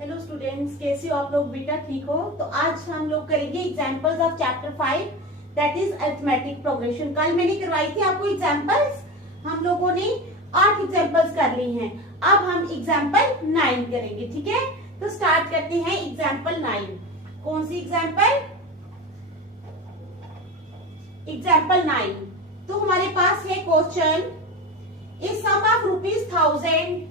Hello students, कैसे हो आप लोग? बेटा ठीक हो? तो आज हम लोग करेंगे examples of chapter 5 that is arithmetic progression. कल मैंने करवाई थी आपको एग्जांपल्स, हम लोगों ने 8 एग्जांपल्स कर ली हैं। अब हम एग्जांपल 9 करेंगे, ठीक है? तो स्टार्ट करते हैं एग्जांपल 9। कौन सी एग्जांपल? एग्जांपल 9। तो हमारे पास है क्वेश्चन, इस सम of ₹1000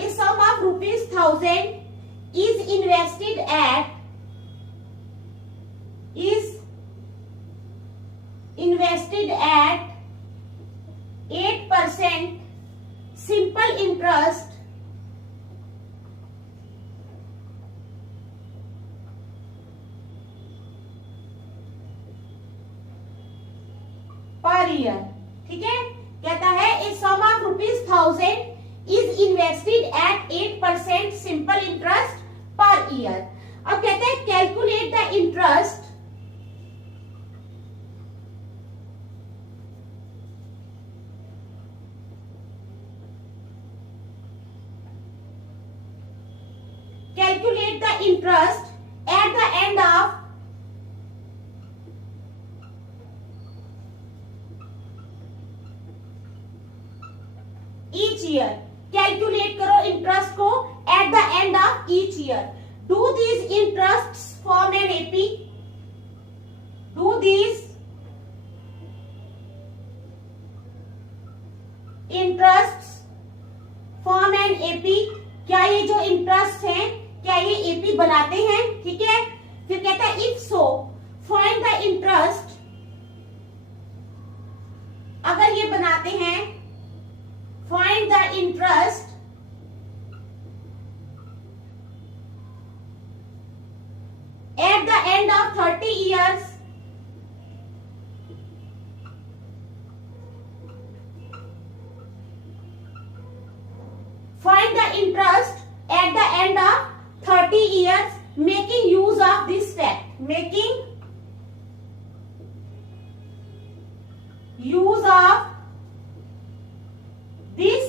a sum of ₹1000 is invested at 8% simple interest per year। ठीक है, कहता है a sum of ₹1000 is invested at 8% simple interest per year। अब कहते हैं calculate the interest at the end of each year। Calculate करो interest को at the end of each year. Do these interest form an AP? Do these interest form an AP? क्या ये जो interest है क्या ये एपी बनाते हैं? ठीक है, फिर कहता है if so find the interest. अगर ये बनाते हैं, find the interest at the end of 30 years find the interest at the end of 30 years making use of this fact। making use of this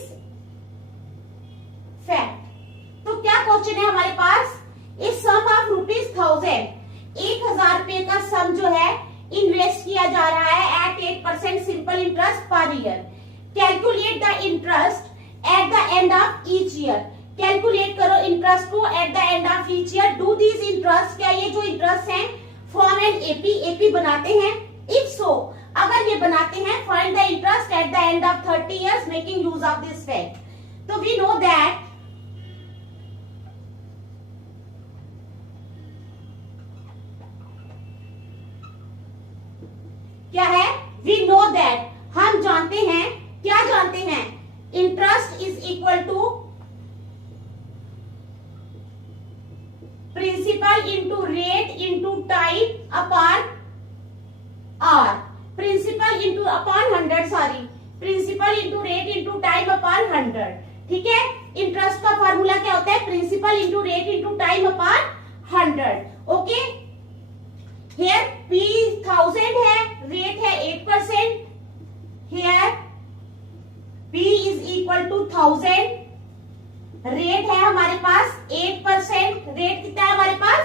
fact. तो क्या question है हमारे पास? इस सम of ₹1000 ₹1000 का सम जो है इन्वेस्ट किया जा रहा है at 8% simple interest per year. Calculate the interest at the end of each year. Calculate करो इंटरेस्ट को at the end of each year. Do this interest, क्या ये जो इंटरेस्ट है फॉर्म एन एपी? एपी बनाते हैं? इफ सो, अगर ये बनाते हैं, find the interest at the end of 30 years making use of this fact. तो वी नो दैट क्या है? वी नो दैट, हम जानते हैं, क्या जानते हैं? Interest is equal to principal into rate into time upon R. Principal into upon 100, sorry, principal into rate into time upon 100। ठीक है, इंटरेस्ट का फॉर्मूला क्या होता है? Principal into rate into time upon 100। Okay, here P 1000 है, rate है 8%, here P is equal to 1000, rate है हमारे पास 8%, रेट कितना है हमारे पास?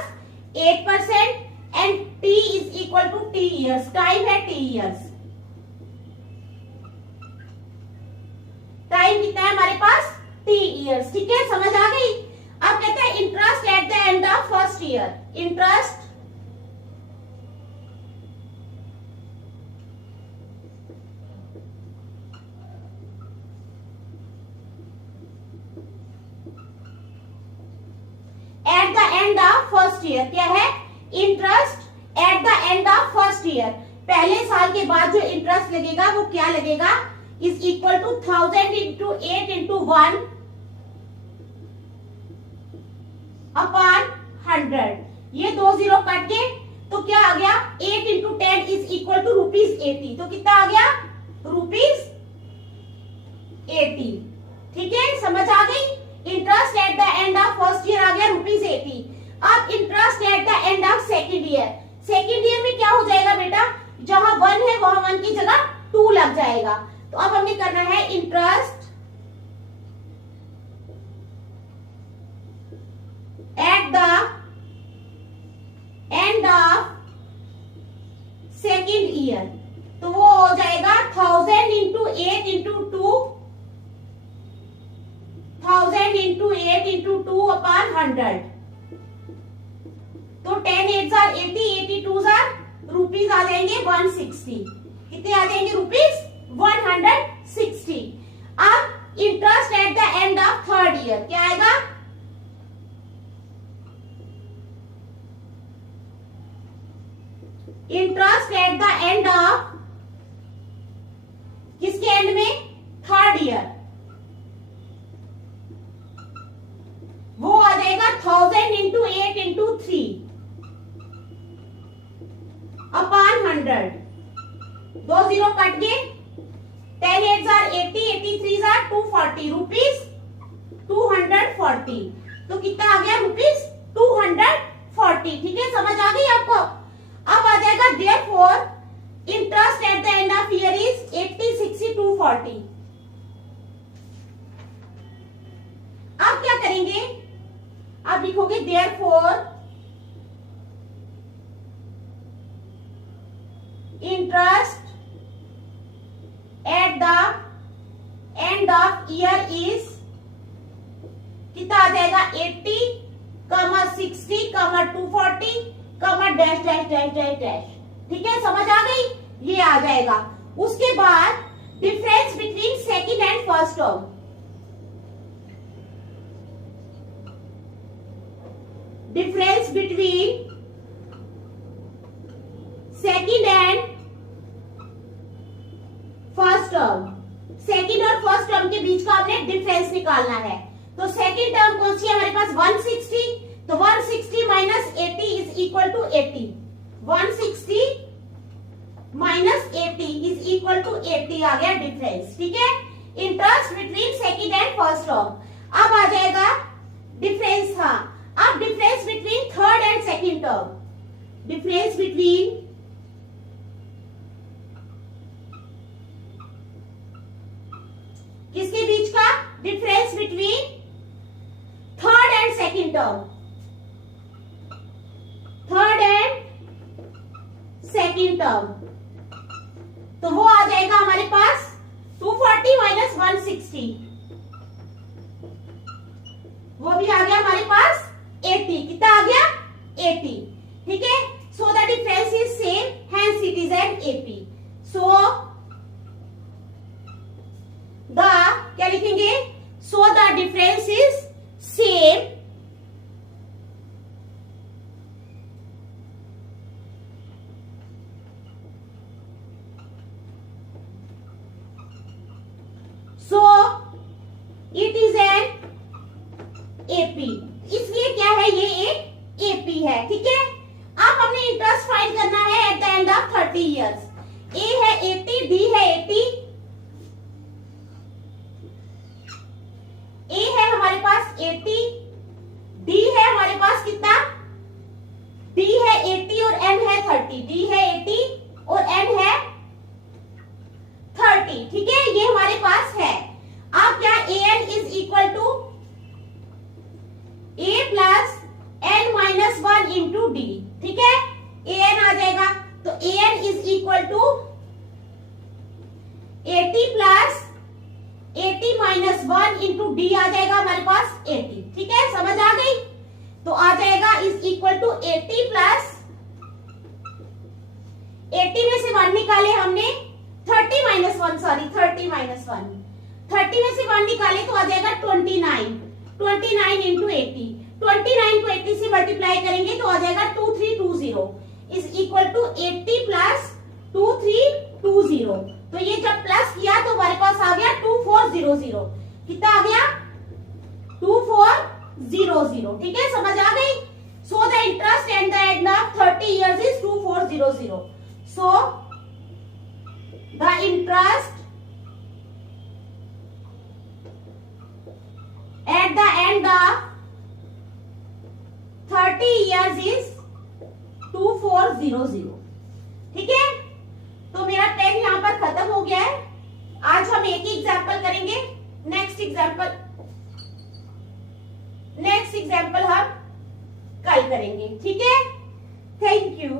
8%, and T is equal to T years, time है T ईयर्स। टाइम कितना है हमारे पास? T years. ठीक है, समझ आ गई? अब कहते हैं interest at the end of first year. Interest at the end of first year. क्या है? Interest at the end of first year. पहले साल के बाद जो इंटरेस्ट लगेगा वो क्या लगेगा? Is equal to 1000 into 8 into 1 upon 100। ये 2 जीरो कट के तो क्या आ गया? 8 इंटू 10 इज इक्वल टू ₹80। तो कितना आ गया? ₹80। ठीक है, समझ आ गई? Interest at the end of first year आ गया ₹80। अब interest at the end of second year. Second year में क्या हो जाएगा बेटा? जहां 1 है वहां 1 की जगह 2 लग जाएगा। तो अब हमें करना है interest at the end of second year. तो वो हो जाएगा 1000 into 8 into 2, 1000 into 8 into 2 upon 100। तो 10 8 जार 80, 82 जार रुपीज आ जाएंगे 160। कितने आ जाएंगे रुपीज 160। अब interest at the end of third year क्या आएगा? Interest at the end of किसके एंड में? Third year. वो आ जाएगा 1000 into 8 into 3 upon 100। 2 zero cut गए। 10 8 जार 80, 83 जार 240 रुपीज 240। तो कितना आ गया रुपीज 240। ठीक है, समझ आ गई आपको? अब आ जाएगा therefore interest at the end of year is 80 60 240। अब क्या करेंगे? अब लिखोगे therefore interest at the end of year is कितना आ जाएगा 80, 60, 240, dash dash dash dash dash. ठीक है, समझ आ गई? ये आ जाएगा। उसके बाद difference between second and first term. Difference between second and first term. Second और फर्स्ट टर्म के बीच का हमने डिफरेंस निकालना है। तो सेकंड टर्म कौन सी है हमारे पास? 160। तो 160 minus 80 is equal to 80। 160 minus 80 is equal to 80 आ गया डिफरेंस। ठीक है, interest between second and first term. अब आ जाएगा डिफरेंस। हाँ, अब difference between third and second term. Difference between किसके बीच का? Difference between third and second term. Third and second term. तो वो आ जाएगा हमारे पास 240 माइनस 160। वो भी आ गया हमारे पास 80। कितना आ गया? 80। ठीक है, so the difference is same, hence it is an AP. So the क्या लिखेंगे? So the difference is same so it is an AP. इसलिए क्या है? ये एक एपी है। ठीक है, अब हमने इंटरेस्ट फाइंड करना है at the end of 30 years. A है 80, डी है 80। ए है हमारे पास 80, डी है हमारे पास कितना? डी है 80 और एन है 30। डी है 80 और एन है 30। ठीक है, ये हमारे पास है। अब क्या? A N is equal to A plus N minus 1 into D. ठीक है, ए एन आ जाएगा। तो A N is equal to 80 plus 80 minus 1 into D आ जाएगा हमारे पास 80। ठीक है, समझ आ गई? तो आ जाएगा इज इक्वल टू 80 प्लस 80 में से 1 निकाले हमने, 30 माइनस 1 सॉरी 30 माइनस 1, 30 में से 1 निकाले तो आ जाएगा 29। 29 इंटू 80, 29 को 80 से मल्टीप्लाई करेंगे तो आ जाएगा 2320 इज इक्वल टू 80 प्लस 2320। तो ये जब प्लस किया तो हमारे पास आ गया 2400। कितना आ गया? 2400। ठीक है, समझ आ गई? So the interest at the end of 30 years is 2400। So the interest at the end of 30 years is 2400। ठीक है, तो मेरा पेन यहां पर खत्म हो गया है। आज हम एक ही एग्जाम्पल करेंगे, नेक्स्ट एग्जाम्पल हम कल करेंगे, ठीक है। Thank you.